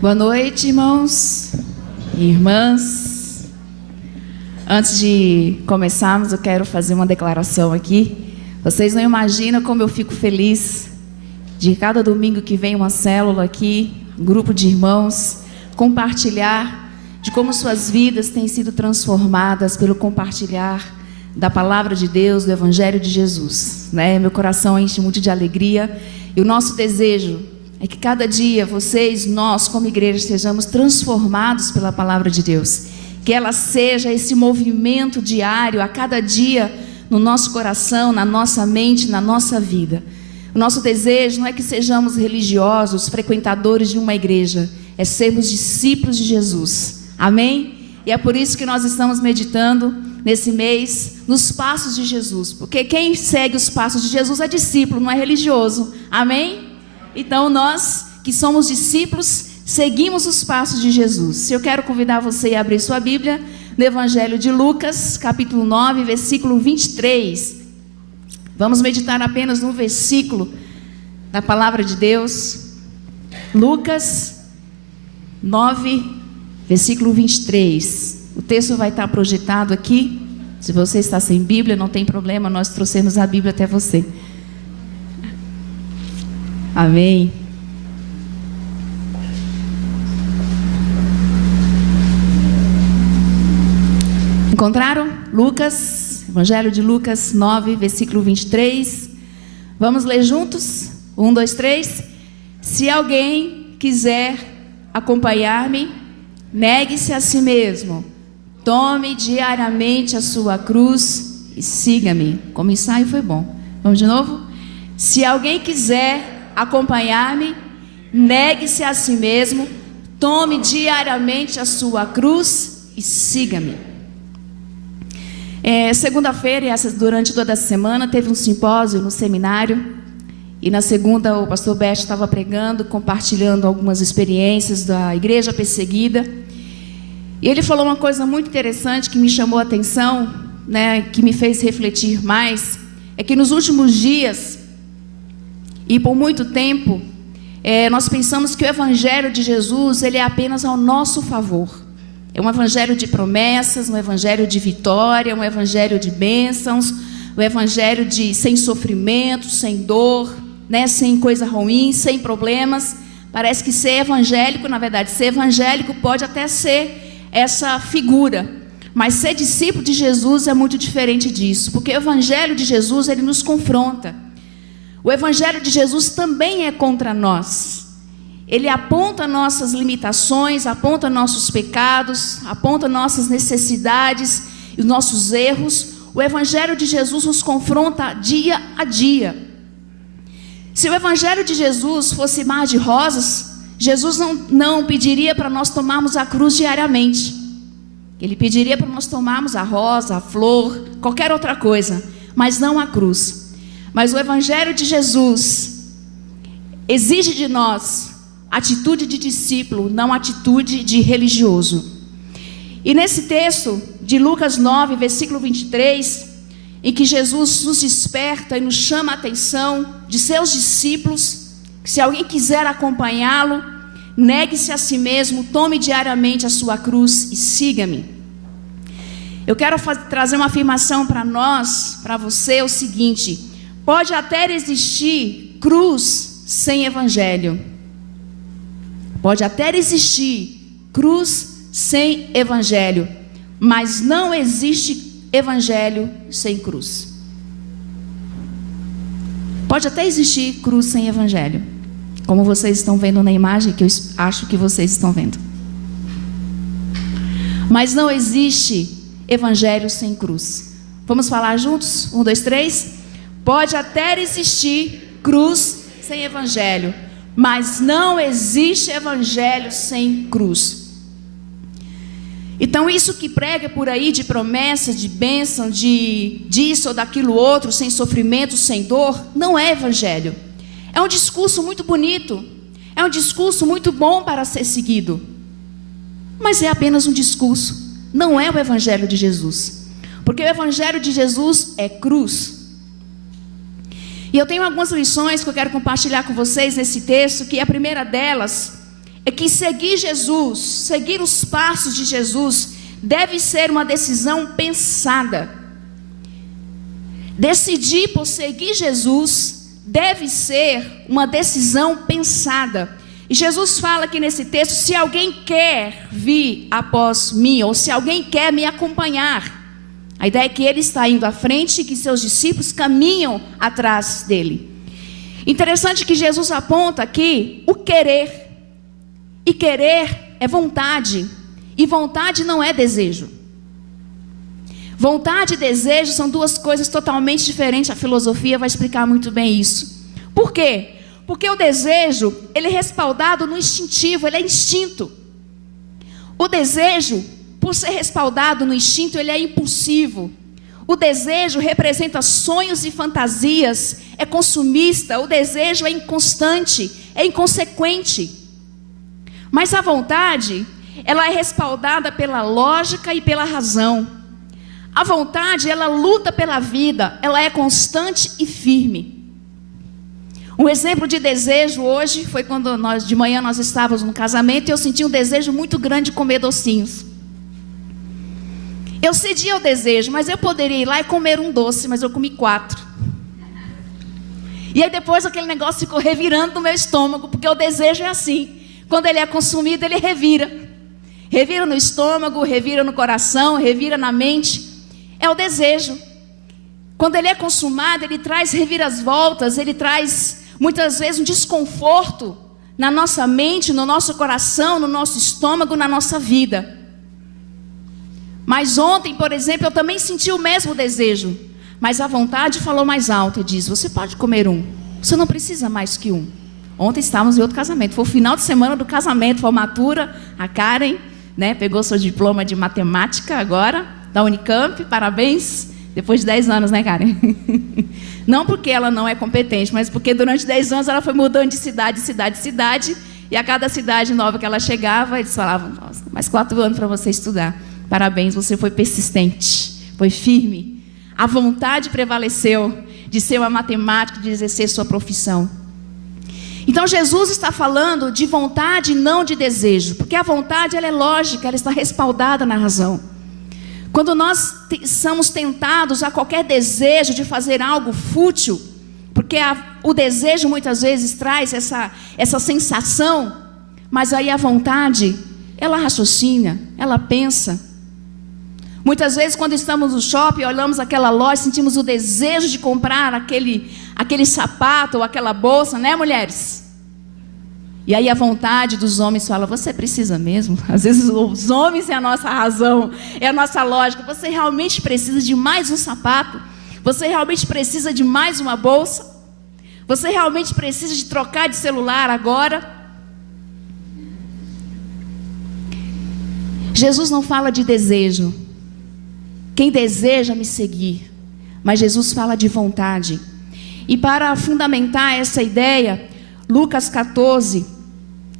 Boa noite, irmãos e irmãs. Antes de começarmos, eu quero fazer uma declaração aqui. Vocês não imaginam como eu fico feliz de cada domingo que vem uma célula aqui, um grupo de irmãos, compartilhar de como suas vidas têm sido transformadas pelo compartilhar da palavra de Deus, do Evangelho de Jesus, né? Meu coração enche muito de alegria e o nosso desejo é que cada dia vocês, nós como igreja, sejamos transformados pela palavra de Deus, que ela seja esse movimento diário a cada dia no nosso coração, na nossa mente, na nossa vida. O nosso desejo não é que sejamos religiosos, frequentadores de uma igreja, é sermos discípulos de Jesus, amém? E é por isso que nós estamos meditando nesse mês nos passos de Jesus, porque quem segue os passos de Jesus é discípulo, não é religioso, amém? Então nós que somos discípulos seguimos os passos de Jesus. Eu quero convidar você a abrir sua Bíblia no Evangelho de Lucas, capítulo 9, versículo 23. Vamos meditar apenas no versículo da palavra de Deus. Lucas 9, versículo 23. O texto vai estar projetado aqui. Se você está sem Bíblia, não tem problema, nós trouxemos a Bíblia até você. Amém. Encontraram? Lucas, Evangelho de Lucas 9, versículo 23. Vamos ler juntos? 1, 2, 3. Se alguém quiser acompanhar-me, negue-se a si mesmo, tome diariamente a sua cruz e siga-me. Como ensaio foi bom. Vamos de novo? Se alguém quiser acompanhar-me, negue-se a si mesmo, tome diariamente a sua cruz e siga-me. Segunda-feira, durante toda a semana, teve um simpósio no seminário. E na segunda o pastor Bert estava pregando, compartilhando algumas experiências da igreja perseguida. E ele falou uma coisa muito interessante que me chamou a atenção, né, que me fez refletir mais. É que nos últimos dias, e por muito tempo, nós pensamos que o Evangelho de Jesus ele é apenas ao nosso favor. É um Evangelho de promessas, um Evangelho de vitória, um Evangelho de bênçãos, um Evangelho de sem sofrimento, sem dor, né, sem coisa ruim, sem problemas. Parece que ser evangélico, na verdade, ser evangélico pode até ser essa figura, mas ser discípulo de Jesus é muito diferente disso, porque o Evangelho de Jesus ele nos confronta. O Evangelho de Jesus também é contra nós. Ele aponta nossas limitações, aponta nossos pecados, aponta nossas necessidades e os nossos erros. O Evangelho de Jesus nos confronta dia a dia. Se o Evangelho de Jesus fosse mar de rosas, Jesus não pediria para nós tomarmos a cruz diariamente. Ele pediria para nós tomarmos a rosa, a flor, qualquer outra coisa, mas não a cruz. Mas o Evangelho de Jesus exige de nós atitude de discípulo, não atitude de religioso. E nesse texto de Lucas 9, versículo 23, em que Jesus nos desperta e nos chama a atenção de seus discípulos, que se alguém quiser acompanhá-lo, negue-se a si mesmo, tome diariamente a sua cruz e siga-me. Eu quero trazer uma afirmação para nós, para você, o seguinte: pode até existir cruz sem evangelho. Pode até existir cruz sem evangelho, mas não existe evangelho sem cruz. Pode até existir cruz sem evangelho, como vocês estão vendo na imagem, que eu acho que vocês estão vendo. Mas não existe evangelho sem cruz. Vamos falar juntos? 1, 2, 3. Pode até existir cruz sem evangelho, mas não existe evangelho sem cruz. Então isso que prega por aí de promessa, de bênção, de disso ou daquilo outro, sem sofrimento, sem dor, não é evangelho. É um discurso muito bonito, é um discurso muito bom para ser seguido, mas é apenas um discurso, não é o Evangelho de Jesus, porque o Evangelho de Jesus é cruz. E eu tenho algumas lições que eu quero compartilhar com vocês nesse texto, que a primeira delas é que seguir Jesus, seguir os passos de Jesus, deve ser uma decisão pensada. Decidir por seguir Jesus deve ser uma decisão pensada. E Jesus fala aqui nesse texto: se alguém quer vir após mim, ou se alguém quer me acompanhar. A ideia é que ele está indo à frente e que seus discípulos caminham atrás dele. Interessante que Jesus aponta aqui o querer. E querer é vontade. E vontade não é desejo. Vontade e desejo são duas coisas totalmente diferentes. A filosofia vai explicar muito bem isso. Por quê? Porque o desejo, ele é respaldado no instintivo, ele é instinto. O desejo, por ser respaldado no instinto, ele é impulsivo. O desejo representa sonhos e fantasias, é consumista. O desejo é inconstante, é inconsequente. Mas a vontade, ela é respaldada pela lógica e pela razão. A vontade, ela luta pela vida, ela é constante e firme. Um exemplo de desejo hoje foi quando de manhã nós estávamos no casamento e eu senti um desejo muito grande de comer docinhos. Eu cedi ao desejo, mas eu poderia ir lá e comer um doce, mas eu comi 4. E aí depois aquele negócio ficou revirando no meu estômago, porque o desejo é assim. Quando ele é consumido, ele revira. Revira no estômago, revira no coração, revira na mente. É o desejo. Quando ele é consumado, ele traz reviravoltas, ele traz muitas vezes um desconforto na nossa mente, no nosso coração, no nosso estômago, na nossa vida. Mas ontem, por exemplo, eu também senti o mesmo desejo. Mas a vontade falou mais alto e disse: você pode comer um, você não precisa mais que um. Ontem estávamos em outro casamento, foi o final de semana do casamento, formatura. A Karen, pegou seu diploma de matemática agora, da Unicamp, parabéns. Depois de 10 anos, né, Karen? Não porque ela não é competente, mas porque durante 10 anos ela foi mudando de cidade em cidade em cidade. E a cada cidade nova que ela chegava, eles falavam: nossa, mais 4 anos para você estudar. Parabéns, você foi persistente, foi firme. A vontade prevaleceu de ser uma matemática, de exercer sua profissão. Então Jesus está falando de vontade e não de desejo. Porque a vontade, ela é lógica, ela está respaldada na razão. Quando nós somos tentados a qualquer desejo de fazer algo fútil, porque o desejo muitas vezes traz essa sensação, mas aí a vontade, ela raciocina, ela pensa. Muitas vezes quando estamos no shopping, olhamos aquela loja, sentimos o desejo de comprar aquele sapato ou aquela bolsa, né, mulheres? E aí a vontade dos homens fala: você precisa mesmo? Às vezes os homens é a nossa razão, é a nossa lógica. Você realmente precisa de mais um sapato? Você realmente precisa de mais uma bolsa? Você realmente precisa de trocar de celular agora? Jesus não fala de desejo. Quem deseja me seguir. Mas Jesus fala de vontade. E para fundamentar essa ideia, Lucas 14,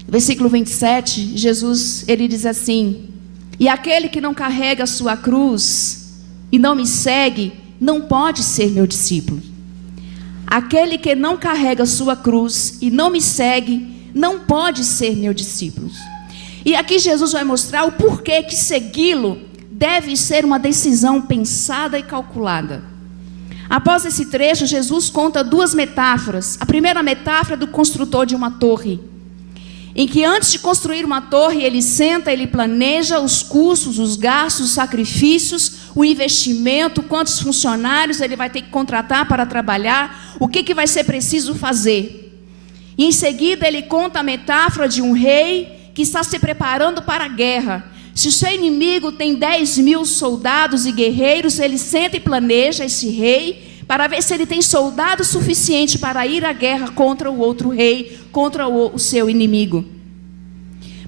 versículo 27, Jesus, ele diz assim: e aquele que não carrega a sua cruz e não me segue, não pode ser meu discípulo. Aquele que não carrega a sua cruz e não me segue, não pode ser meu discípulo. E aqui Jesus vai mostrar o porquê que segui-lo deve ser uma decisão pensada e calculada. Após esse trecho, Jesus conta 2 metáforas. A primeira metáfora é do construtor de uma torre, em que antes de construir uma torre, ele senta, ele planeja os custos, os gastos, os sacrifícios, o investimento, quantos funcionários ele vai ter que contratar para trabalhar, o que vai ser preciso fazer. E em seguida ele conta a metáfora de um rei que está se preparando para a guerra. Se o seu inimigo tem 10.000 soldados e guerreiros, ele senta e planeja esse rei para ver se ele tem soldado suficiente para ir à guerra contra o outro rei, contra o seu inimigo.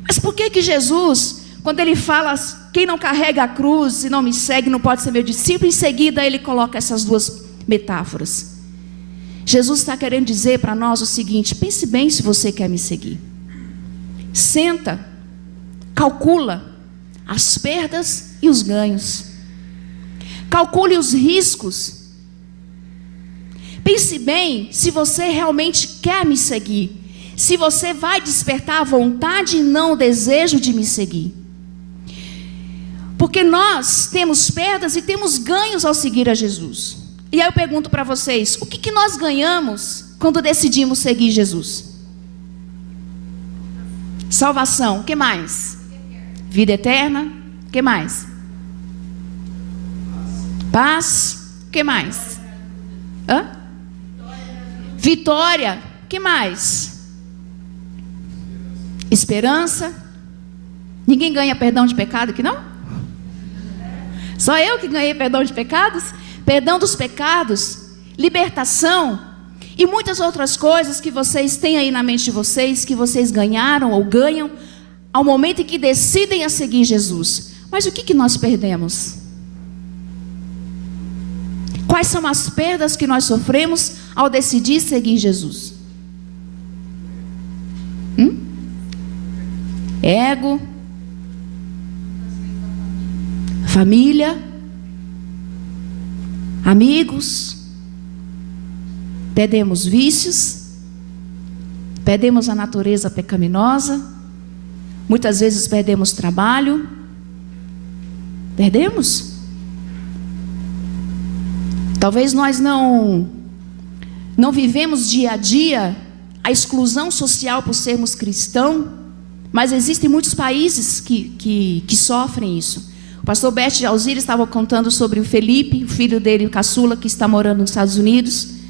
Mas por que Jesus, quando ele fala quem não carrega a cruz e não me segue não pode ser meu discípulo, em seguida ele coloca essas 2 metáforas? Jesus está querendo dizer para nós o seguinte: pense bem se você quer me seguir. Senta, calcula as perdas e os ganhos. Calcule os riscos. Pense bem se você realmente quer me seguir. se você vai despertar a vontade e não o desejo de me seguir. Porque nós temos perdas e temos ganhos ao seguir a Jesus. E aí eu pergunto para vocês, o que nós ganhamos quando decidimos seguir Jesus? Salvação, o que mais? Vida eterna, o que mais? Paz, o que mais? Vitória, o que mais? Esperança. Ninguém ganha perdão de pecado aqui, não? Só eu que ganhei perdão de pecados? Perdão dos pecados, libertação e muitas outras coisas que vocês têm aí na mente de vocês, que vocês ganharam ou ganham ao momento em que decidem a seguir Jesus. Mas o que nós perdemos? Quais são as perdas que nós sofremos ao decidir seguir Jesus? Ego, família, amigos, perdemos vícios, perdemos a natureza pecaminosa, muitas vezes perdemos trabalho, perdemos. Talvez nós não vivemos dia a dia a exclusão social por sermos cristãos, mas existem muitos países que sofrem isso. O pastor Bert Alzira estava contando sobre o Felipe, o filho dele, o caçula, que está morando nos Estados Unidos,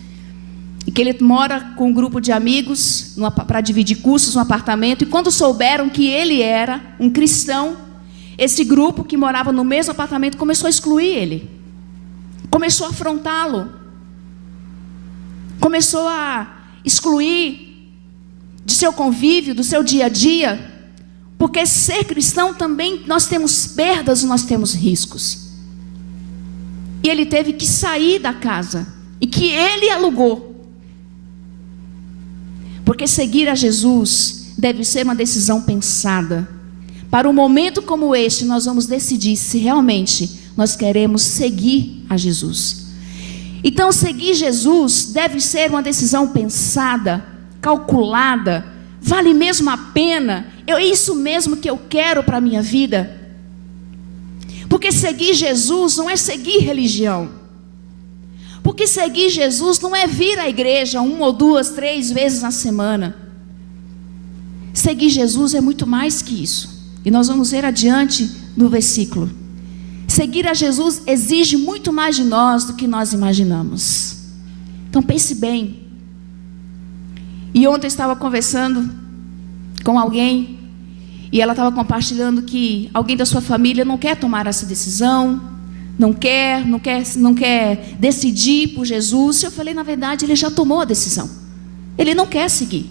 e que ele mora com um grupo de amigos para dividir custos no apartamento, e quando souberam que ele era um cristão, esse grupo que morava no mesmo apartamento começou a excluir ele, começou a afrontá-lo, começou a excluir de seu convívio, do seu dia a dia. Porque ser cristão também, nós temos perdas, nós temos riscos. E ele teve que sair da casa, e que ele alugou. Porque seguir a Jesus deve ser uma decisão pensada. Para um momento como este, nós vamos decidir se realmente nós queremos seguir a Jesus. Então, seguir Jesus deve ser uma decisão pensada, calculada. Vale mesmo a pena? É isso mesmo que eu quero para a minha vida? Porque seguir Jesus não é seguir religião. Porque seguir Jesus não é vir à igreja 1 ou 2, 3 vezes na semana. Seguir Jesus é muito mais que isso. E nós vamos ver adiante no versículo. Seguir a Jesus exige muito mais de nós do que nós imaginamos. Então pense bem. E ontem eu estava conversando com alguém, e ela estava compartilhando que alguém da sua família não quer tomar essa decisão, não quer decidir por Jesus. Eu falei, na verdade, ele já tomou a decisão. Ele não quer seguir.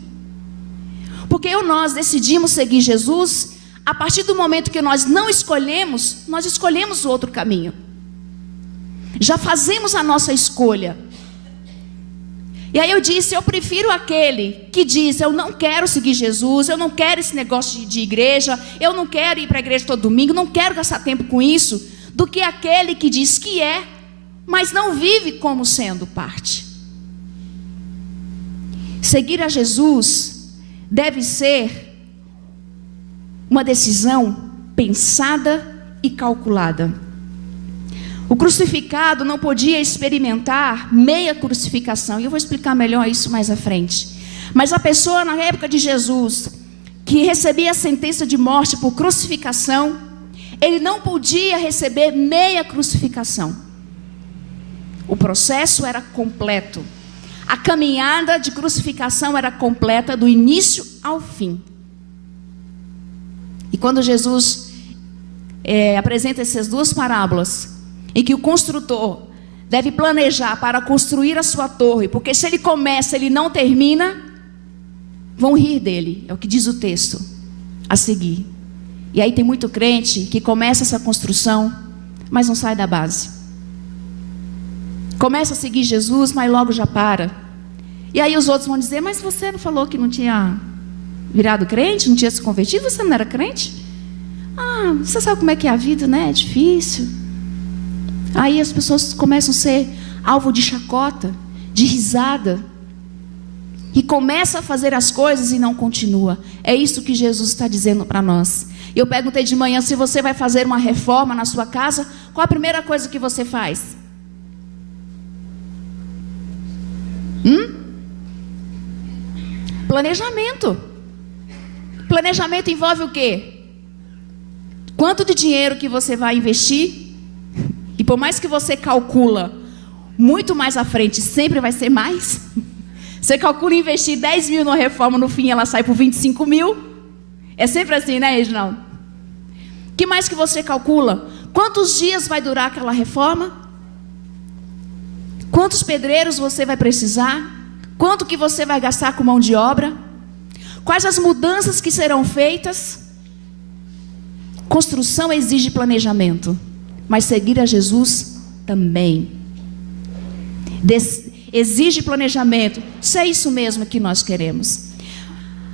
Porque nós decidimos seguir Jesus, a partir do momento que nós não escolhemos, nós escolhemos o outro caminho. Já fazemos a nossa escolha. E aí eu disse, eu prefiro aquele que diz, eu não quero seguir Jesus, eu não quero esse negócio de igreja, eu não quero ir para a igreja todo domingo, não quero gastar tempo com isso, do que aquele que diz que é, mas não vive como sendo parte. Seguir a Jesus deve ser uma decisão pensada e calculada. O crucificado não podia experimentar meia crucificação. E eu vou explicar melhor isso mais à frente. Mas a pessoa na época de Jesus, que recebia a sentença de morte por crucificação, ele não podia receber meia crucificação. O processo era completo. A caminhada de crucificação era completa do início ao fim. E quando Jesus apresenta essas duas parábolas, em que o construtor deve planejar para construir a sua torre, porque se ele começa, ele não termina, vão rir dele, é o que diz o texto a seguir. E aí tem muito crente que começa essa construção, mas não sai da base. Começa a seguir Jesus, mas logo já para. E aí os outros vão dizer, mas você não falou que não tinha virado crente, não tinha se convertido, você não era crente? Ah, você sabe como é que é a vida, né? É difícil. Aí as pessoas começam a ser alvo de chacota, de risada. que começa a fazer as coisas e não continua. É isso que Jesus está dizendo para nós. Eu perguntei de manhã, se você vai fazer uma reforma na sua casa, qual a primeira coisa que você faz? Planejamento. Planejamento envolve o quê? Quanto de dinheiro que você vai investir? E por mais que você calcula muito mais à frente, sempre vai ser mais. Você calcula investir 10 mil numa reforma, no fim ela sai por 25 mil. É sempre assim, né, Reginaldo? O que mais que você calcula? Quantos dias vai durar aquela reforma? Quantos pedreiros você vai precisar? Quanto que você vai gastar com mão de obra? Quais as mudanças que serão feitas? Construção exige planejamento, mas seguir a Jesus também exige planejamento. Se é isso mesmo que nós queremos.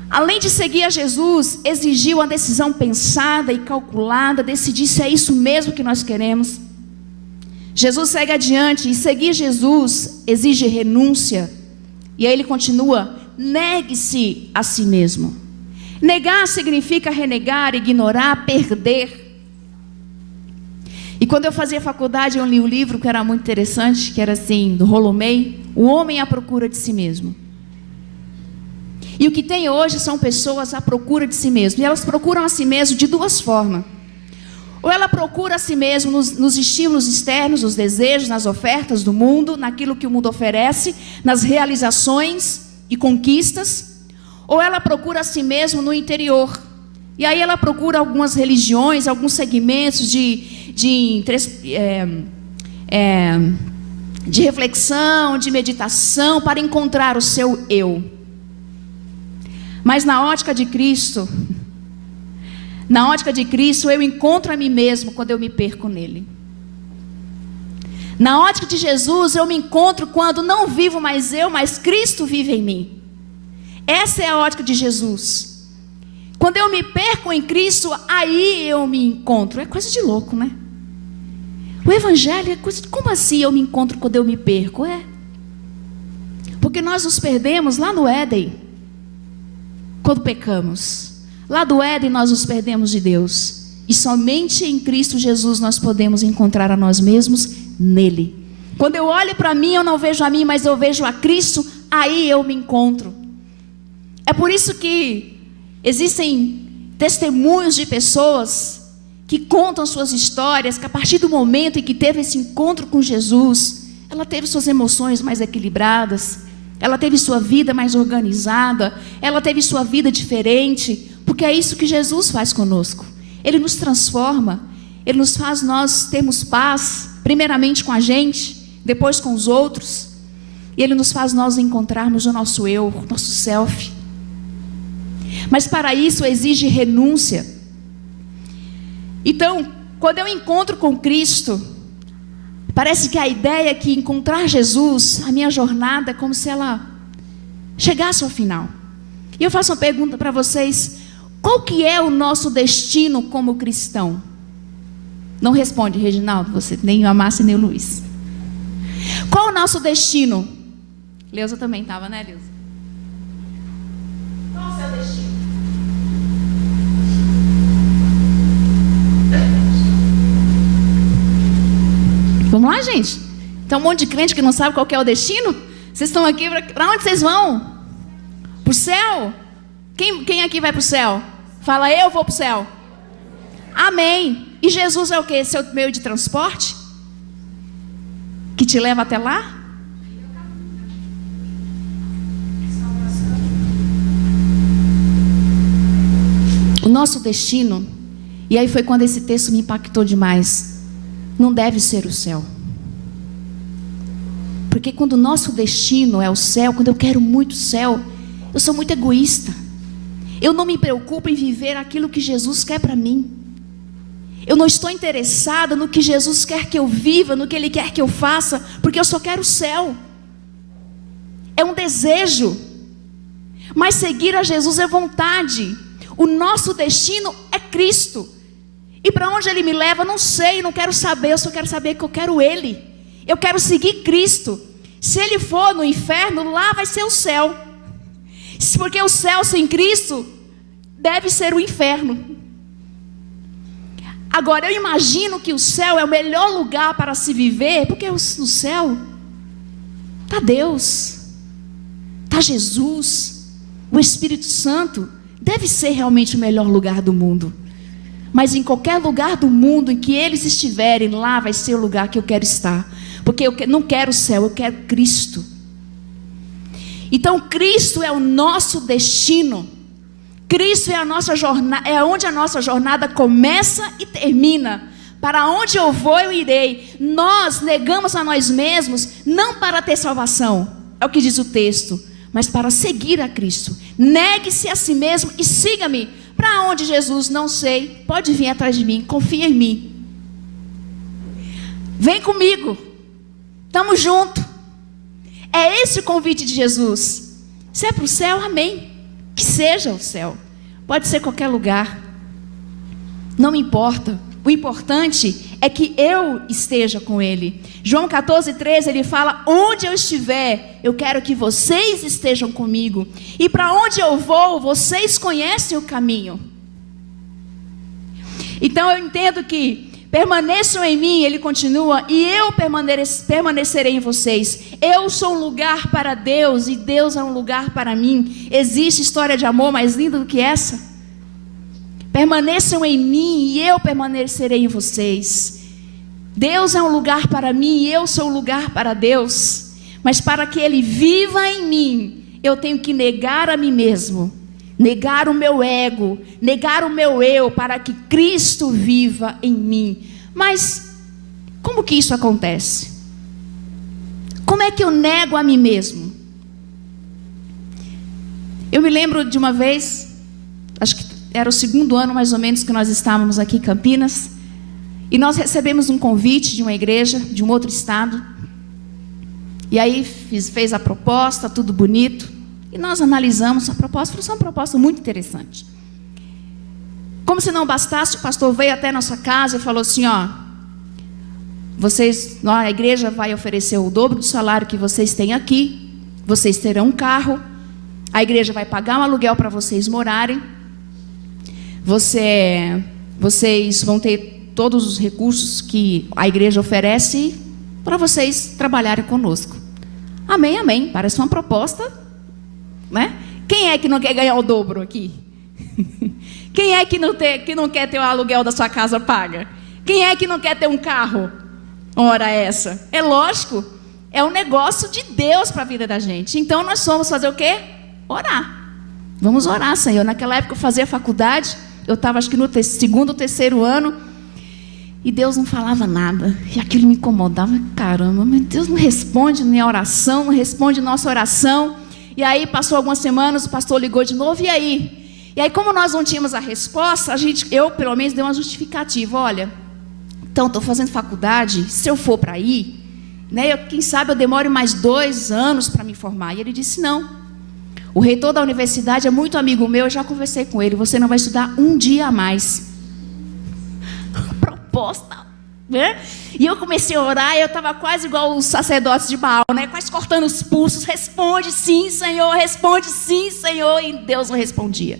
Além de seguir a Jesus, exigiu uma decisão pensada e calculada, decidir se é isso mesmo que nós queremos. Jesus segue adiante, e seguir Jesus exige renúncia. E aí ele continua: negue-se a si mesmo. Negar significa renegar, ignorar, perder. E quando eu fazia faculdade, eu li um livro que era muito interessante, que era assim, do Rollo May, O Homem à Procura de Si Mesmo. E o que tem hoje são pessoas à procura de si mesmo. E elas procuram a si mesmo de duas formas. Ou ela procura a si mesmo nos estímulos externos, nos desejos, nas ofertas do mundo, naquilo que o mundo oferece, nas realizações e conquistas. Ou ela procura a si mesmo no interior. E aí ela procura algumas religiões, alguns segmentos de reflexão, de meditação, para encontrar o seu eu. Mas na ótica de Cristo, eu encontro a mim mesmo quando eu me perco nele. Na ótica de Jesus, eu me encontro quando não vivo mais eu, mas Cristo vive em mim. Essa é a ótica de Jesus. Quando eu me perco em Cristo, aí eu me encontro. É coisa de louco, né? O Evangelho é coisa de... Como assim eu me encontro quando eu me perco? Porque nós nos perdemos lá no Éden, quando pecamos. Lá do Éden nós nos perdemos de Deus. E somente em Cristo Jesus nós podemos encontrar a nós mesmos nele. Quando eu olho para mim, eu não vejo a mim, mas eu vejo a Cristo, aí eu me encontro. É por isso que existem testemunhos de pessoas que contam suas histórias, que a partir do momento em que teve esse encontro com Jesus, ela teve suas emoções mais equilibradas, ela teve sua vida mais organizada, ela teve sua vida diferente, porque é isso que Jesus faz conosco. Ele nos transforma, Ele nos faz nós termos paz, primeiramente com a gente, depois com os outros, e Ele nos faz nós encontrarmos o nosso eu, o nosso self. Mas para isso exige renúncia. Então, quando eu encontro com Cristo, parece que a ideia é que encontrar Jesus, a minha jornada é como se ela chegasse ao final. E eu faço uma pergunta para vocês: qual que é o nosso destino como cristão? Não responde, Reginaldo, você, nem a Márcia nem o Luiz. Qual o nosso destino? Leusa também estava, né, Leusa? Qual o seu destino? Vamos lá, gente? Tem um monte de crente que não sabe qual que é o destino. Vocês estão aqui, para onde vocês vão? Para o céu? Quem aqui vai para o céu? Fala, eu vou para o céu. Amém. E Jesus é o quê? Seu meio de transporte? Que te leva até lá? O nosso destino, e aí foi quando esse texto me impactou demais, não deve ser o céu. Porque quando o nosso destino é o céu, quando eu quero muito o céu, eu sou muito egoísta. Eu não me preocupo em viver aquilo que Jesus quer para mim. Eu não estou interessada no que Jesus quer que eu viva, no que Ele quer que eu faça, porque eu só quero o céu. É um desejo. Mas seguir a Jesus é vontade. O nosso destino é Cristo. E para onde Ele me leva, não sei, não quero saber. Eu só quero saber que eu quero Ele. Eu quero seguir Cristo. Se Ele for no inferno, lá vai ser o céu. Porque o céu sem Cristo deve ser o inferno. Agora, eu imagino que o céu é o melhor lugar para se viver, porque no céu está Deus, está Jesus, o Espírito Santo. Deve ser realmente o melhor lugar do mundo. Mas em qualquer lugar do mundo em que eles estiverem, lá vai ser o lugar que eu quero estar. Porque eu não quero o céu, eu quero Cristo. Então Cristo é o nosso destino. Cristo é a nossa jornada, é onde a nossa jornada começa e termina. Para onde eu vou, eu irei. Nós negamos a nós mesmos, não para ter salvação, é o que diz o texto, mas para seguir a Cristo. Negue-se a si mesmo e siga-me. Para onde, Jesus? Não sei. Pode vir atrás de mim, confia em mim. Vem comigo. Estamos juntos. É esse o convite de Jesus. Se é para o céu, amém. Que seja o céu. Pode ser qualquer lugar. Não me importa. O importante é que eu esteja com Ele. João 14:13, ele fala: onde eu estiver, eu quero que vocês estejam comigo. E para onde eu vou, vocês conhecem o caminho. Então eu entendo que permaneçam em mim, ele continua, e eu permanecerei em vocês. Eu sou um lugar para Deus e Deus é um lugar para mim. Existe história de amor mais linda do que essa? Permaneçam em mim e eu permanecerei em vocês. Deus é um lugar para mim e eu sou um lugar para Deus. Mas para que Ele viva em mim, eu tenho que negar a mim mesmo, negar o meu ego, negar o meu eu, para que Cristo viva em mim. Mas como que isso acontece? Como é que eu nego a mim mesmo? Eu me lembro de uma vez, acho que era o 2º ano mais ou menos que nós estávamos aqui em Campinas, e nós recebemos um convite de uma igreja, de um outro estado, e aí fez a proposta, tudo bonito, e nós analisamos a proposta. Foi uma proposta muito interessante. Como se não bastasse, o pastor veio até a nossa casa e falou assim: ó, a igreja vai oferecer o dobro do salário que vocês têm aqui, vocês terão um carro, a igreja vai pagar um aluguel para vocês morarem, vocês vão ter todos os recursos que a igreja oferece para vocês trabalharem conosco. Amém, amém. Parece uma proposta, né? Quem é que não quer ganhar o dobro aqui? Quem é que não quer ter o aluguel da sua casa paga? Quem é que não quer ter um carro? Ora essa. É lógico, é um negócio de Deus para a vida da gente. Então nós fomos fazer o quê? Orar. Vamos orar, Senhor. Naquela época eu fazia faculdade, eu estava acho que no 2º ou 3º ano, e Deus não falava nada, e aquilo me incomodava. Caramba, mas Deus não responde minha oração, não responde nossa oração. E aí passou algumas semanas, o pastor ligou de novo, e aí? E aí, como nós não tínhamos a resposta, eu pelo menos dei uma justificativa. Olha, então estou fazendo faculdade, se eu for para aí, né, quem sabe eu demore mais 2 anos para me formar. E ele disse: não, o reitor da universidade é muito amigo meu, eu já conversei com ele, você não vai estudar um dia a mais. Proposta, né? E eu comecei a orar, eu estava quase igual os sacerdotes de Baal, né? Quase cortando os pulsos. Responde sim, Senhor, responde sim, Senhor. E Deus não respondia.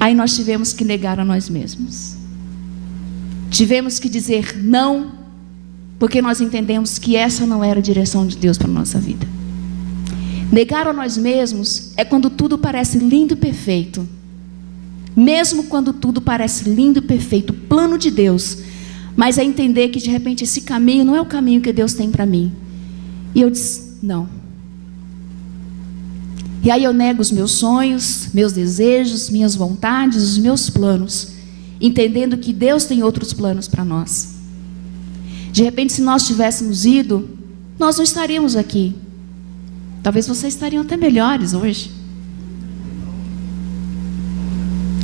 Aí nós tivemos que negar a nós mesmos. Tivemos que dizer não, porque nós entendemos que essa não era a direção de Deus para a nossa vida. Negar a nós mesmos é quando tudo parece lindo e perfeito. Mesmo quando tudo parece lindo e perfeito, o plano de Deus, mas é entender que de repente esse caminho não é o caminho que Deus tem para mim. E eu disse: não. E aí eu nego os meus sonhos, meus desejos, minhas vontades, os meus planos, entendendo que Deus tem outros planos para nós. De repente, se nós tivéssemos ido, nós não estaríamos aqui. Talvez vocês estariam até melhores hoje.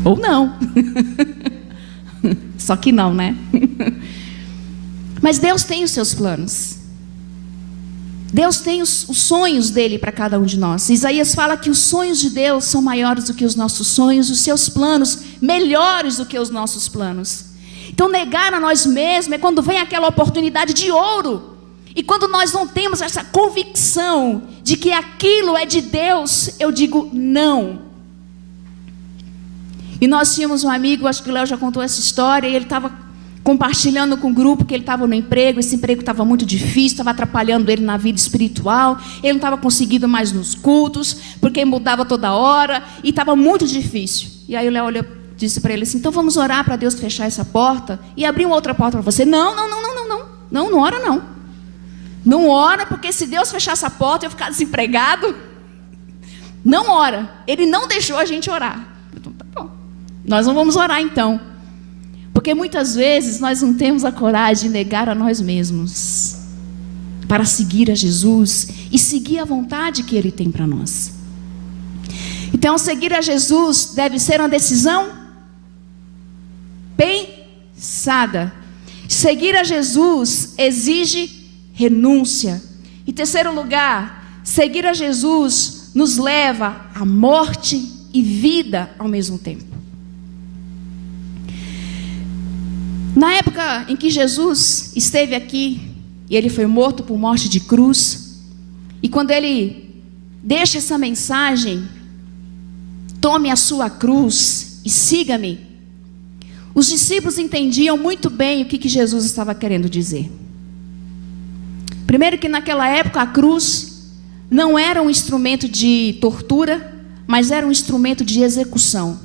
Ou não. Só que não, né? Mas Deus tem os seus planos. Deus tem os sonhos dele para cada um de nós. Isaías fala que os sonhos de Deus são maiores do que os nossos sonhos, os seus planos melhores do que os nossos planos. Então negar a nós mesmos é quando vem aquela oportunidade de ouro. E quando nós não temos essa convicção de que aquilo é de Deus, eu digo não. E nós tínhamos um amigo, acho que o Léo já contou essa história, e ele estava compartilhando com o grupo que ele estava no emprego, esse emprego estava muito difícil, estava atrapalhando ele na vida espiritual, ele não estava conseguindo mais nos cultos, porque mudava toda hora, e estava muito difícil. E aí o Léo olhou, disse para ele assim, então vamos orar para Deus fechar essa porta e abrir uma outra porta para você. Não ora não. Não ora, porque se Deus fechar essa porta, eu ficar desempregado. Não ora. Ele não deixou a gente orar. Então tá bom. Nós não vamos orar então. Porque muitas vezes nós não temos a coragem de negar a nós mesmos para seguir a Jesus e seguir a vontade que Ele tem para nós. Então, seguir a Jesus deve ser uma decisão pensada. Seguir a Jesus exige renúncia. Em terceiro lugar, seguir a Jesus nos leva à morte e vida ao mesmo tempo. Na época em que Jesus esteve aqui, e ele foi morto por morte de cruz, e quando ele deixa essa mensagem, tome a sua cruz e siga-me, os discípulos entendiam muito bem o que Jesus estava querendo dizer. Primeiro que naquela época a cruz não era um instrumento de tortura, mas era um instrumento de execução,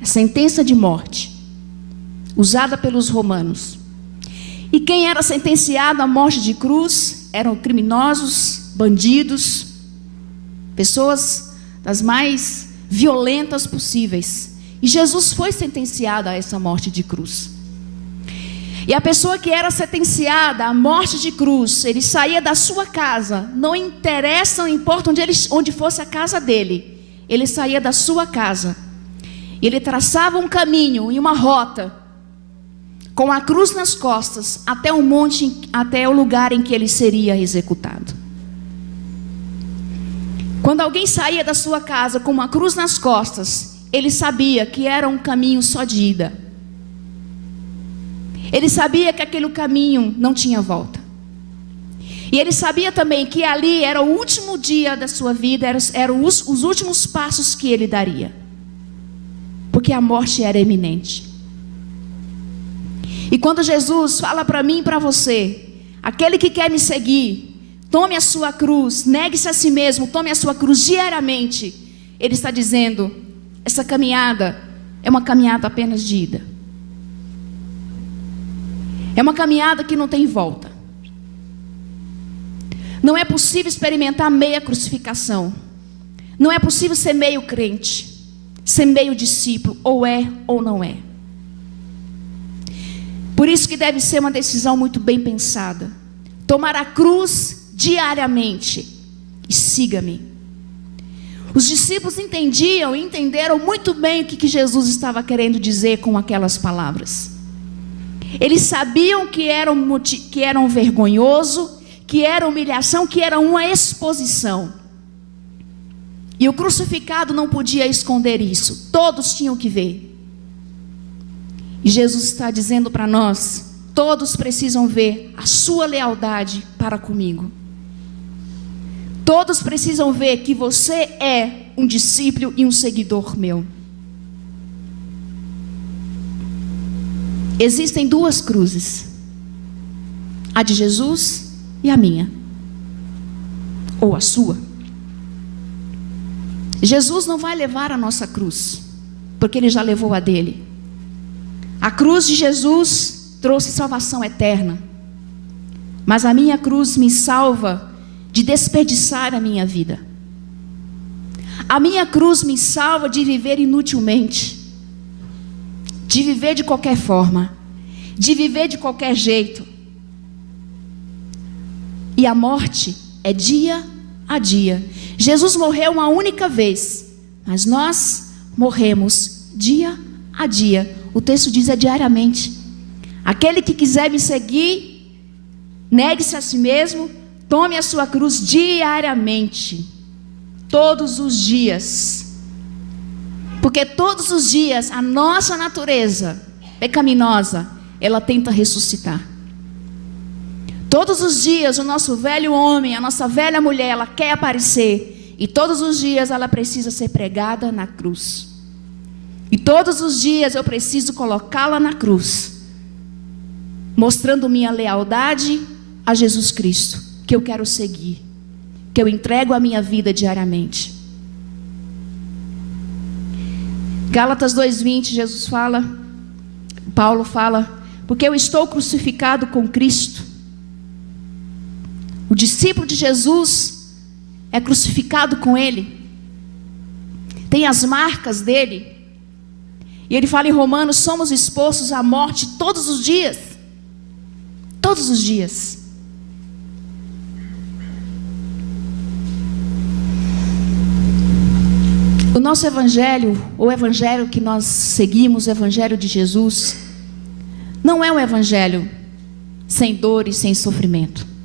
a sentença de morte, usada pelos romanos. E quem era sentenciado à morte de cruz eram criminosos, bandidos, pessoas das mais violentas possíveis. E Jesus foi sentenciado a essa morte de cruz. E a pessoa que era sentenciada à morte de cruz, ele saía da sua casa, não importa onde fosse a casa dele, ele saía da sua casa, ele traçava um caminho e uma rota, com a cruz nas costas, até o monte, até o lugar em que ele seria executado. Quando alguém saía da sua casa com uma cruz nas costas, ele sabia que era um caminho só de ida. Ele sabia que aquele caminho não tinha volta. E ele sabia também que ali era o último dia da sua vida, eram os últimos passos que ele daria. Porque a morte era iminente. E quando Jesus fala para mim e para você, aquele que quer me seguir, tome a sua cruz, negue-se a si mesmo, tome a sua cruz diariamente. Ele está dizendo, essa caminhada é uma caminhada apenas de ida. É uma caminhada que não tem volta. Não é possível experimentar meia crucificação. Não é possível ser meio crente, ser meio discípulo, ou é ou não é. Por isso que deve ser uma decisão muito bem pensada. Tomar a cruz diariamente e siga-me. Os discípulos entendiam e entenderam muito bem o que Jesus estava querendo dizer com aquelas palavras. Eles sabiam que era um vergonhoso, que era humilhação, que era uma exposição. E o crucificado não podia esconder isso. Todos tinham que ver. E Jesus está dizendo para nós, todos precisam ver a sua lealdade para comigo. Todos precisam ver que você é um discípulo e um seguidor meu. Existem duas cruzes, a de Jesus e a minha, ou a sua. Jesus não vai levar a nossa cruz, porque Ele já levou a dele. A cruz de Jesus trouxe salvação eterna, mas a minha cruz me salva de desperdiçar a minha vida. A minha cruz me salva de viver inutilmente, de viver de qualquer forma, de viver de qualquer jeito. E a morte é dia a dia. Jesus morreu uma única vez, mas nós morremos dia a dia. O texto diz diariamente. Aquele que quiser me seguir, negue-se a si mesmo, tome a sua cruz diariamente, todos os dias. Porque todos os dias a nossa natureza pecaminosa, ela tenta ressuscitar. todos os dias o nosso velho homem, a nossa velha mulher, ela quer aparecer. E todos os dias ela precisa ser pregada na cruz. E todos os dias eu preciso colocá-la na cruz, mostrando minha lealdade a Jesus Cristo, que eu quero seguir, que eu entrego a minha vida diariamente. Gálatas 2:20, Paulo fala, porque eu estou crucificado com Cristo. O discípulo de Jesus é crucificado com Ele, tem as marcas dele. E ele fala em Romanos, somos expostos à morte todos os dias. Todos os dias. O nosso evangelho, o evangelho que nós seguimos, o evangelho de Jesus, não é um evangelho sem dor e sem sofrimento.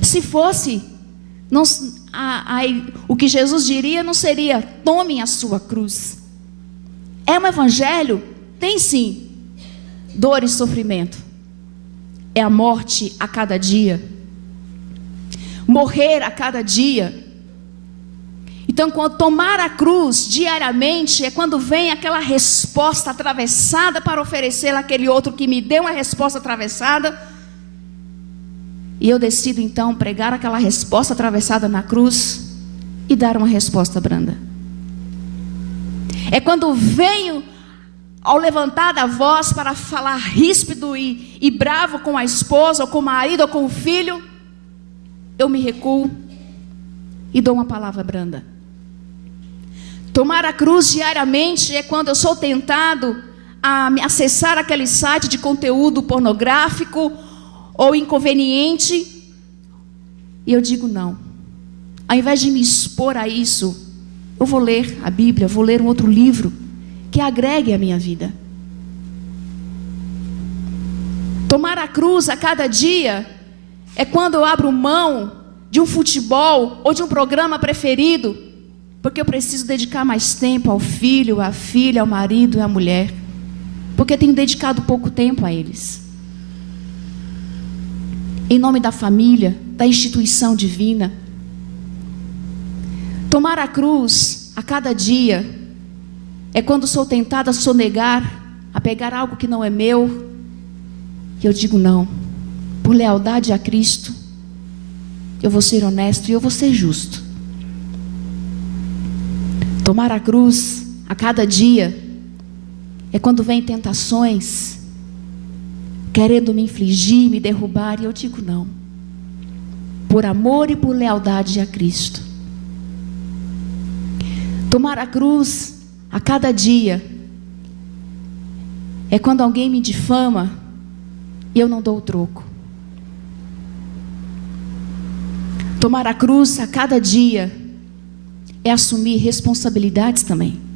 Se fosse, o que Jesus diria não seria, tomem a sua cruz. É um evangelho, tem sim, dor e sofrimento. É a morte a cada dia. Morrer a cada dia. Então, quando tomar a cruz diariamente, é quando vem aquela resposta atravessada para oferecer àquele outro que me deu uma resposta atravessada. E eu decido então pregar aquela resposta atravessada na cruz e dar uma resposta branda. É quando venho ao levantar da voz para falar ríspido e bravo com a esposa, ou com o marido, ou com o filho, eu me recuo e dou uma palavra branda. Tomar a cruz diariamente é quando eu sou tentado a me acessar aquele site de conteúdo pornográfico ou inconveniente, e eu digo não. Ao invés de me expor a isso, eu vou ler a Bíblia, vou ler um outro livro que agregue a minha vida. Tomar a cruz a cada dia é quando eu abro mão de um futebol ou de um programa preferido, porque eu preciso dedicar mais tempo ao filho, à filha, ao marido e à mulher, porque tenho dedicado pouco tempo a eles. Em nome da família, da instituição divina. Tomar a cruz a cada dia é quando sou tentada a sonegar, a pegar algo que não é meu, e eu digo não. Por lealdade a Cristo, eu vou ser honesto e eu vou ser justo. Tomar a cruz a cada dia é quando vem tentações querendo me infligir, me derrubar, e eu digo não. Por amor e por lealdade a Cristo. Tomar a cruz a cada dia é quando alguém me difama e eu não dou o troco. Tomar a cruz a cada dia é assumir responsabilidades também.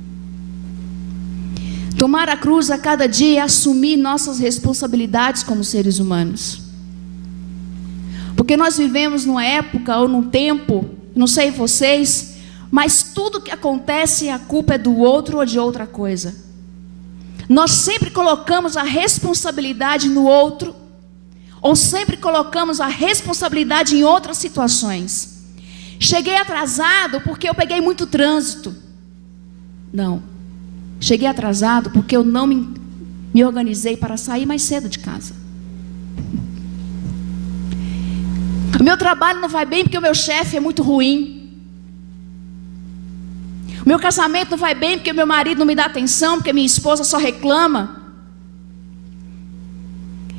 Tomar a cruz a cada dia é assumir nossas responsabilidades como seres humanos. Porque nós vivemos numa época ou num tempo, não sei vocês, mas tudo que acontece, a culpa é do outro ou de outra coisa. Nós sempre colocamos a responsabilidade no outro, ou sempre colocamos a responsabilidade em outras situações. Cheguei atrasado porque eu peguei muito trânsito. Não. Cheguei atrasado porque eu não me organizei para sair mais cedo de casa. O meu trabalho não vai bem porque o meu chefe é muito ruim. O meu casamento não vai bem porque o meu marido não me dá atenção, porque minha esposa só reclama.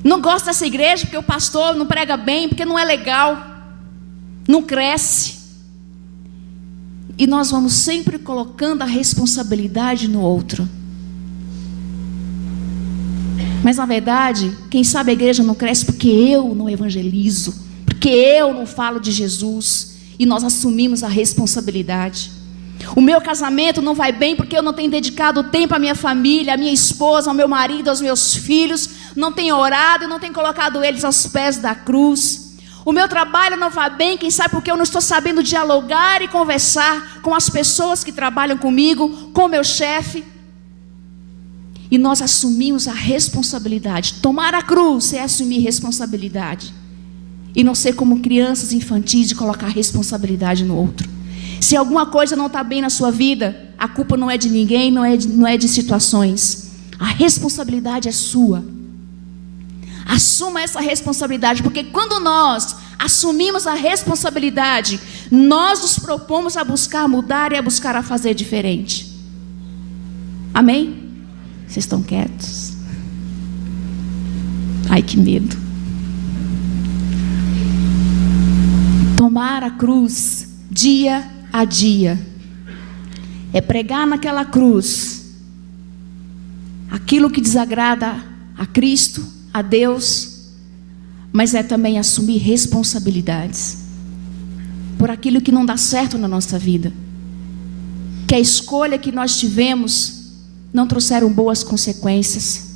Não gosto dessa igreja porque o pastor não prega bem, porque não é legal, não cresce. E nós vamos sempre colocando a responsabilidade no outro. Mas na verdade, quem sabe a igreja não cresce porque eu não evangelizo, porque eu não falo de Jesus, e nós assumimos a responsabilidade. O meu casamento não vai bem porque eu não tenho dedicado tempo à minha família, à minha esposa, ao meu marido, aos meus filhos, não tenho orado e não tenho colocado eles aos pés da cruz. O meu trabalho não vai bem, quem sabe porque eu não estou sabendo dialogar e conversar com as pessoas que trabalham comigo, com o meu chefe. e nós assumimos a responsabilidade. Tomar a cruz é assumir responsabilidade. E não ser como crianças infantis de colocar responsabilidade no outro. Se alguma coisa não está bem na sua vida, a culpa não é de ninguém, não é de situações. A responsabilidade é sua. Assuma essa responsabilidade, porque quando nós assumimos a responsabilidade, nós nos propomos a buscar mudar e a buscar a fazer diferente. Amém? Vocês estão quietos? Ai, que medo. Tomar a cruz dia a dia é pregar naquela cruz aquilo que desagrada a Cristo, a Deus, mas é também assumir responsabilidades por aquilo que não dá certo na nossa vida, que a escolha que nós tivemos não trouxeram boas consequências.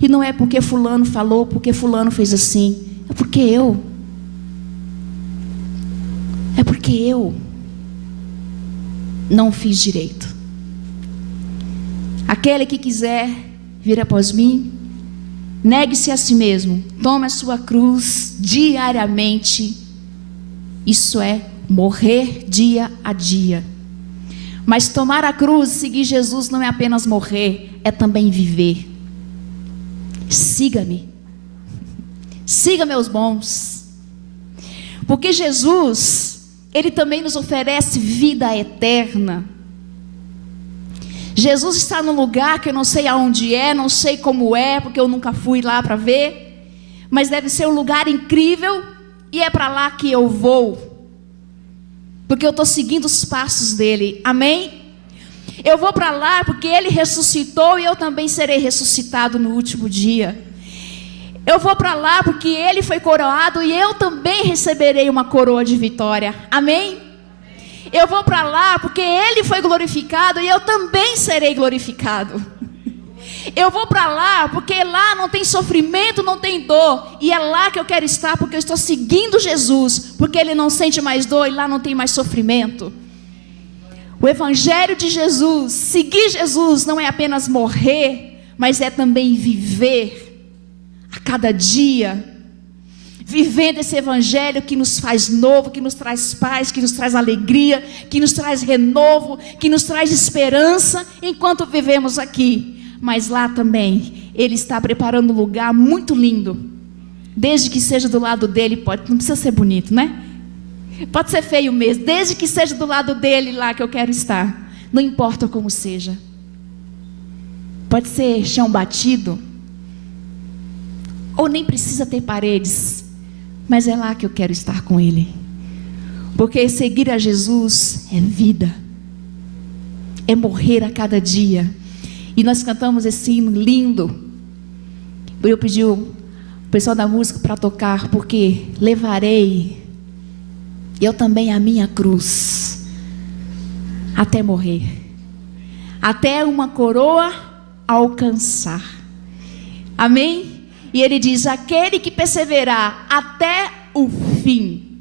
E não é porque fulano falou, porque fulano fez assim, é porque eu não fiz direito. Aquele que quiser vir após mim, negue-se a si mesmo, tome a sua cruz diariamente. Isso é morrer dia a dia. Mas tomar a cruz, seguir Jesus, não é apenas morrer, é também viver. Siga-me. Siga meus bons. Porque Jesus, Ele também nos oferece vida eterna. Jesus está num lugar que eu não sei aonde é, não sei como é, porque eu nunca fui lá para ver. Mas deve ser um lugar incrível e é para lá que eu vou. Porque eu estou seguindo os passos dele, amém? Eu vou para lá porque ele ressuscitou e eu também serei ressuscitado no último dia. Eu vou para lá porque ele foi coroado e eu também receberei uma coroa de vitória, amém? Eu vou para lá porque ele foi glorificado e eu também serei glorificado. Eu vou para lá porque lá não tem sofrimento, não tem dor. E é lá que eu quero estar porque eu estou seguindo Jesus. Porque ele não sente mais dor e lá não tem mais sofrimento. O evangelho de Jesus, seguir Jesus não é apenas morrer, mas é também viver a cada dia. Vivendo esse evangelho que nos faz novo, que nos traz paz, que nos traz alegria, que nos traz renovo, que nos traz esperança enquanto vivemos aqui. Mas lá também, Ele está preparando um lugar muito lindo. Desde que seja do lado dele, não precisa ser bonito, né? Pode ser feio mesmo. Desde que seja do lado dele lá que eu quero estar. Não importa como seja. Pode ser chão batido. Ou nem precisa ter paredes. Mas é lá que eu quero estar com Ele. Porque seguir a Jesus é vida. É morrer a cada dia. E nós cantamos esse hino lindo. Eu pedi o pessoal da música para tocar, porque levarei eu também a minha cruz até morrer, até uma coroa alcançar. Amém? E ele diz: aquele que perseverar até o fim,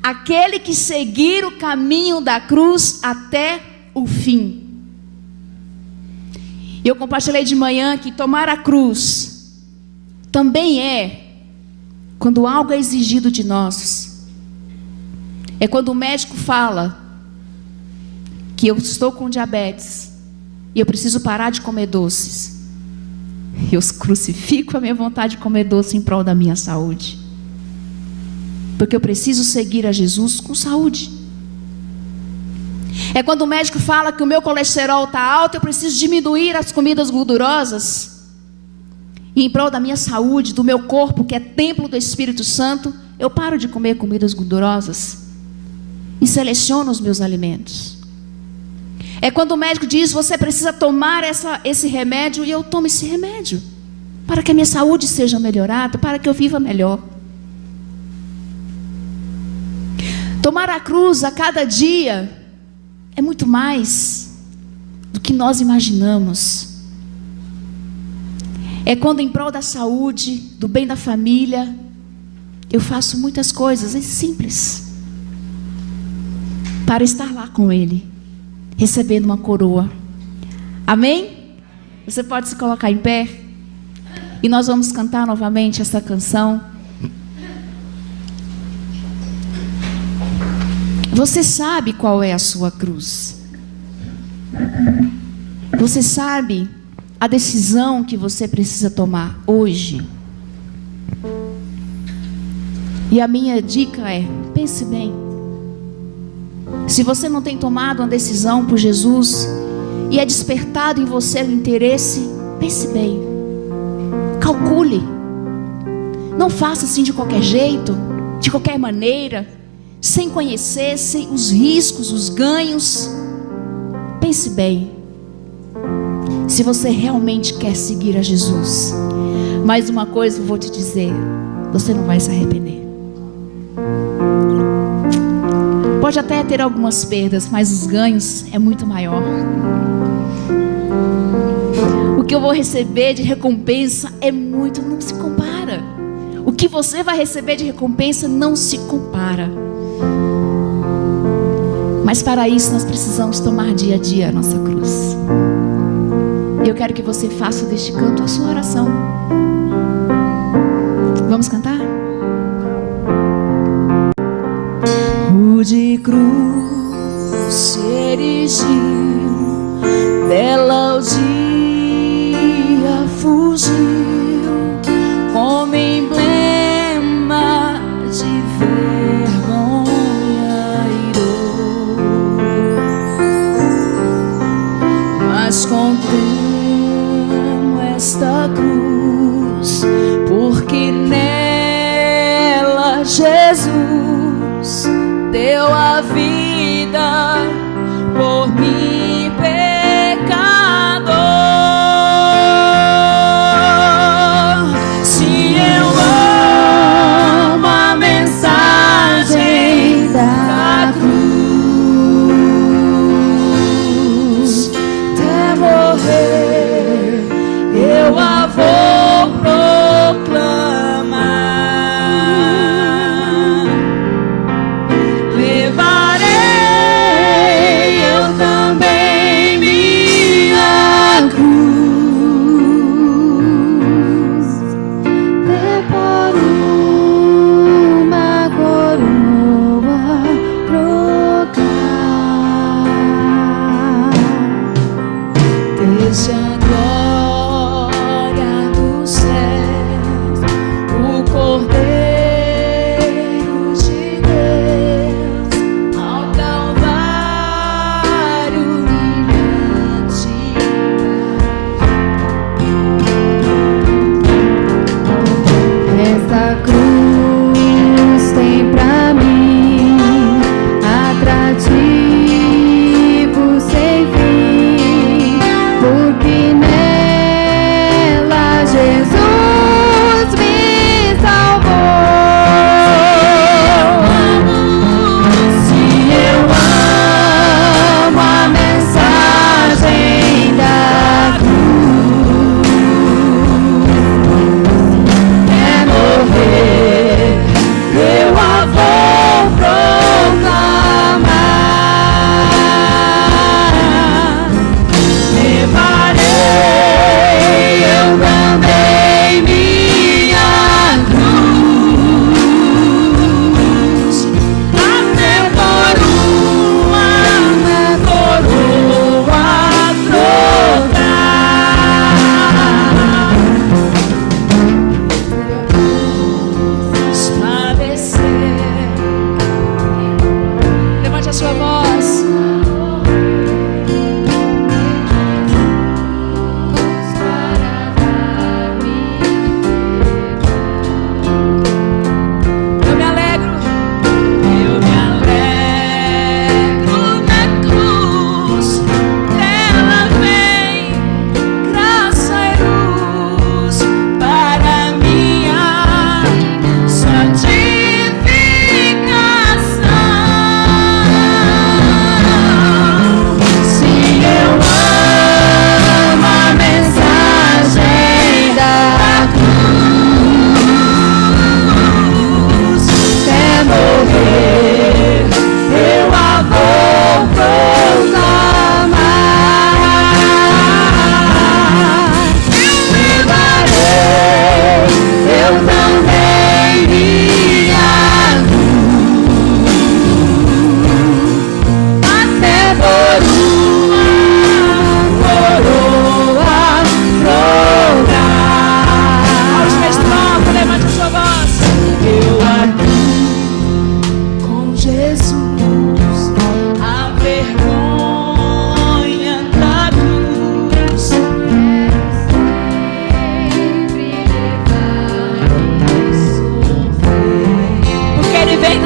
aquele que seguir o caminho da cruz até o fim. Eu compartilhei de manhã que tomar a cruz também é quando algo é exigido de nós. É quando o médico fala que eu estou com diabetes e eu preciso parar de comer doces. Eu crucifico a minha vontade de comer doce em prol da minha saúde. Porque eu preciso seguir a Jesus com saúde. É quando o médico fala que o meu colesterol está alto, eu preciso diminuir as comidas gordurosas. E em prol da minha saúde, do meu corpo, que é templo do Espírito Santo, eu paro de comer comidas gordurosas e seleciono os meus alimentos. É quando o médico diz: você precisa tomar esse remédio, e eu tomo esse remédio para que a minha saúde seja melhorada, para que eu viva melhor. Tomar a cruz a cada dia é muito mais do que nós imaginamos. É quando em prol da saúde, do bem da família, eu faço muitas coisas, é simples, para estar lá com Ele, recebendo uma coroa. Amém? Você pode se colocar em pé e nós vamos cantar novamente essa canção. Você sabe qual é a sua cruz. Você sabe a decisão que você precisa tomar hoje. E a minha dica é: pense bem. Se você não tem tomado uma decisão por Jesus e é despertado em você o interesse, pense bem. Calcule. Não faça assim de qualquer jeito, de qualquer maneira, sem conhecer, sem os riscos, os ganhos. Pense bem. Se você realmente quer seguir a Jesus, mais uma coisa eu vou te dizer: você não vai se arrepender. Pode até ter algumas perdas, mas os ganhos é muito maior. O que eu vou receber de recompensa é muito, não se compara. O que você vai receber de recompensa não se compara. Mas para isso nós precisamos tomar dia a dia a nossa cruz. E eu quero que você faça deste canto a sua oração. Vamos cantar? De cruz se erigiu, dela o dia fugiu, como emblema de vergonha e dor. Mas contemo esta cruz, porque nela Jesus deu a vida por mim, pecador. Se eu amo a mensagem da cruz, até morrer eu a vou proclamar.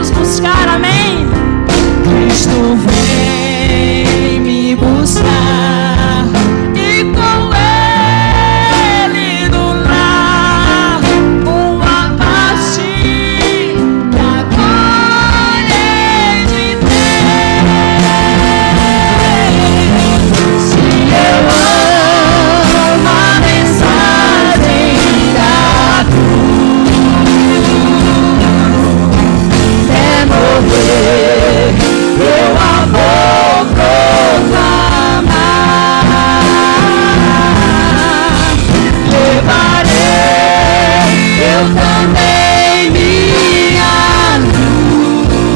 nos buscar, amém? Cristo vem me buscar e com Ele no lar uma parte da glória de Deus. Se eu amo a mensagem da cruz, até morrer eu a vou proclamar. Levarei eu também minha luz,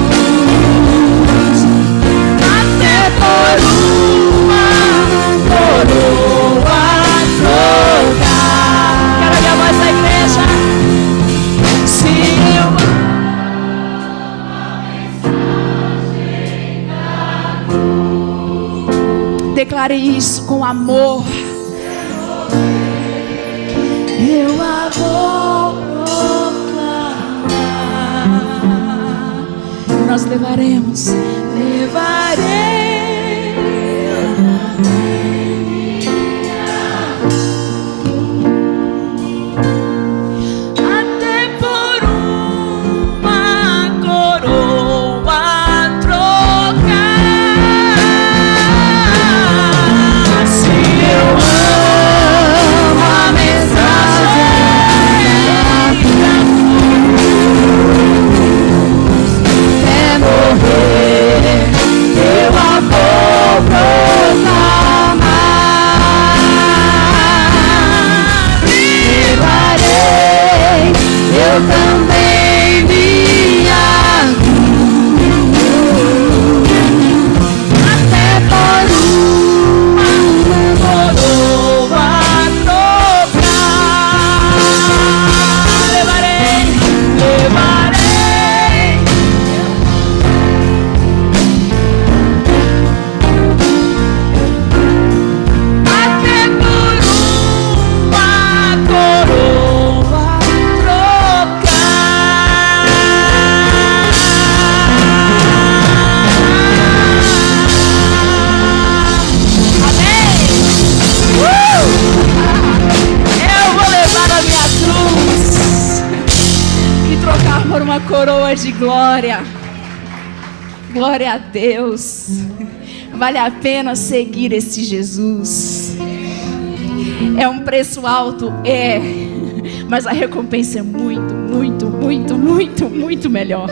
até por uma coroa trocar. Quero ouvir a voz da igreja. Se eu Declare isso com amor. eu a vou proclamar, Nós levaremos. levarei até por uma coroa trocar. Se eu amo a mensagem da cruz, até morrer eu a vou proclamar. Levarei eu também minha cruz, até por uma coroa trocar. Levarei até por uma coroa trocar. Amém. Eu vou levar a minha cruz e trocar por uma coroa de glória. Glória a Deus. Vale a pena seguir esse Jesus. É um preço alto, mas a recompensa é muito, muito, muito, muito, muito melhor.